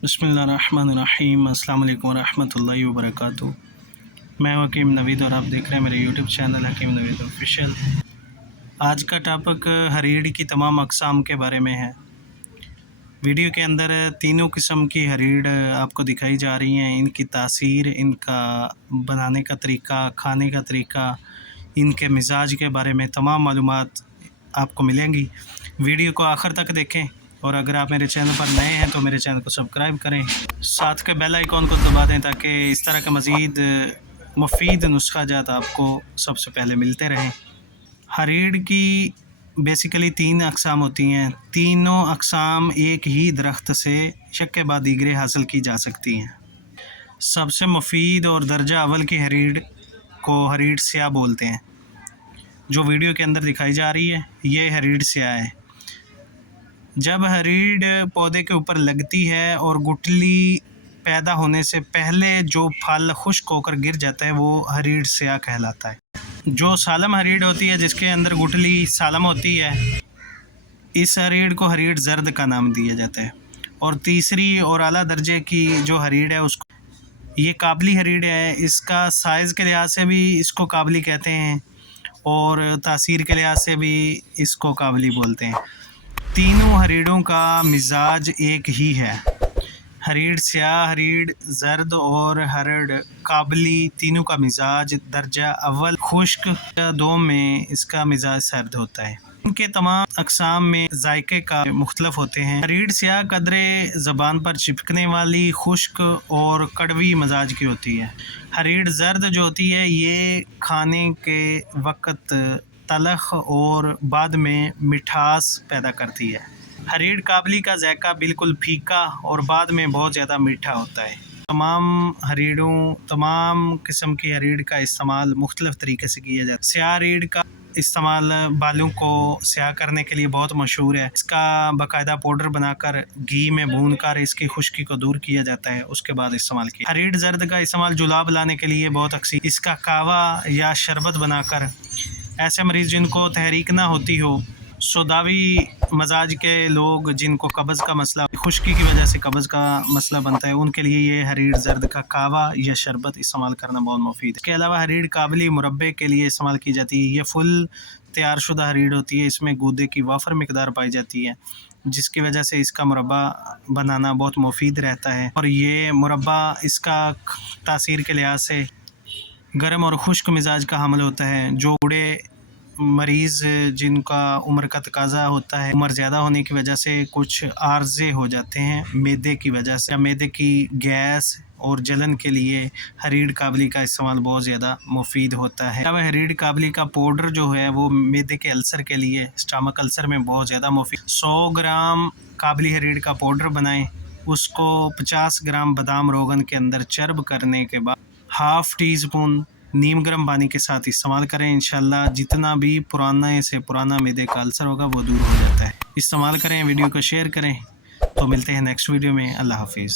बिस्मिल्लाहिर्रहमानिर्रहीम। अस्सलाम वालेकुम रहमतुल्लाहि व बरकातुहू। मैं हकीम नवीद और आप देख रहे हैं मेरे यूट्यूब चैनल हकीम नवीद ऑफिशियल। आज का टॉपिक हरीड़ की तमाम अक़साम के बारे में है। वीडियो के अंदर तीनों किस्म की हरीड़ आपको दिखाई जा रही हैं। इनकी तासीर, इनका बनाने का तरीका, खाने का तरीका, इनके मिजाज के बारे में तमाम मालूमात आपको मिलेंगी। वीडियो को आखिर तक देखें और अगर आप मेरे चैनल पर नए हैं तो मेरे चैनल को सब्सक्राइब करें, साथ के बेल आइकॉन को दबा दें ताकि इस तरह के मज़ीद मुफीद नुस्खा जात आपको सबसे पहले मिलते रहें। हरीड़ की बेसिकली तीन अक़साम होती हैं। तीनों अक़साम एक ही दरख्त से शक्के बाद दीगरे हासिल की जा सकती हैं। सबसे मुफीद और दर्जा अव्वल की हरीड़ को हरीड़ स्याह बोलते हैं। जो वीडियो के अंदर दिखाई जा रही है ये हरीड़ स्याह है। जब हरीड़ पौधे के ऊपर लगती है और गुठली पैदा होने से पहले जो फल खुश्क होकर गिर जाता है वो हरीड़ स्याह कहलाता है। जो सालम हरीड़ होती है जिसके अंदर गुठली सालम होती है, इस हरीड़ को हरीड़ ज़र्द का नाम दिया जाता है। और तीसरी और आला दर्जे की जो हरीड़ है उसको ये काबली हरीड़ है। इसका साइज़ के लिहाज से भी इसको काबली कहते हैं और तासीर के लिहाज से भी इसको काबली बोलते हैं। तीनों हरीड़ों का मिजाज एक ही है। हरीड़ स्याह, हरीड़ ज़र्द और हरीड़ काबली तीनों का मिजाज दर्जा अव्वल खुश्क, दो में इसका मिजाज सर्द होता है। इनके तमाम अक़साम में जायके का मुख्तलिफ होते हैं। हरीड़ स्याह कदरे ज़बान पर चिपकने वाली, खुश्क और कड़वी मजाज की होती है। हरीड़ ज़र्द जो होती है ये खाने के वक़्त तलख और बाद में मिठास पैदा करती है। हरीड़ काबली का जायका बिल्कुल फीका और बाद में बहुत ज़्यादा मीठा होता है। तमाम किस्म की हरीड़ का इस्तेमाल मुख्तलिफ तरीके से किया जाता है। स्याह हरीड़ का इस्तेमाल बालों को स्याह करने के लिए बहुत मशहूर है। इसका बाकायदा पाउडर बनाकर घी में भून कर इसकी खुश्की को दूर किया जाता है, उसके बाद इस्तेमाल किया। हरीड़ ज़र्द का इस्तेमाल जुलाब लाने के लिए बहुत अक्सर इसका कावा या शरबत बनाकर ऐसे मरीज़ जिनको तहरीक ना होती हो, सोदावी मजाज के लोग जिनको कब्ज़ का मसला, खुश्की की वजह से कब्ज़ का मसला बनता है, उनके लिए ये हरीड़ ज़र्द का कावा या शरबत इस्तेमाल करना बहुत मुफीद है। इसके अलावा हरीड़ काबली मुरब्बे के लिए इस्तेमाल की जाती है। ये फुल तैयार शुदा हरीड़ होती है। इसमें गूदे की वाफर मिकदार पाई जाती है जिसकी वजह से इसका मुरब्बा बनाना बहुत मुफीद रहता है। और ये मुरब्बा इसका तासीर के लिहाज से गर्म और खुश्क मिजाज का हमल होता है। जो बूढ़े मरीज़ जिनका उम्र का तकाजा होता है, उम्र ज़्यादा होने की वजह से कुछ आर्ज़े हो जाते हैं मैदे की वजह से, मैदे की गैस और जलन के लिए हरीड़ काबली का इस्तेमाल बहुत ज़्यादा मुफीद होता है। अब हरीड़ काबली का पाउडर जो है वो मैदे के अल्सर के लिए, स्टमक अल्सर में बहुत ज़्यादा मुफीद। 100 ग्राम काबली हरीड़ का पाउडर बनाएं, उसको 50 ग्राम बादाम रोगन के अंदर चर्ब करने के बाद हाफ़ टी स्पून नीम गर्म पानी के साथ इस्तेमाल करें। इंशाल्लाह जितना भी पुराना से पुराना मैदे का अल्सर होगा वो दूर हो जाता है। इस्तेमाल करें, वीडियो को शेयर करें। तो मिलते हैं नेक्स्ट वीडियो में। अल्लाह हाफिज़।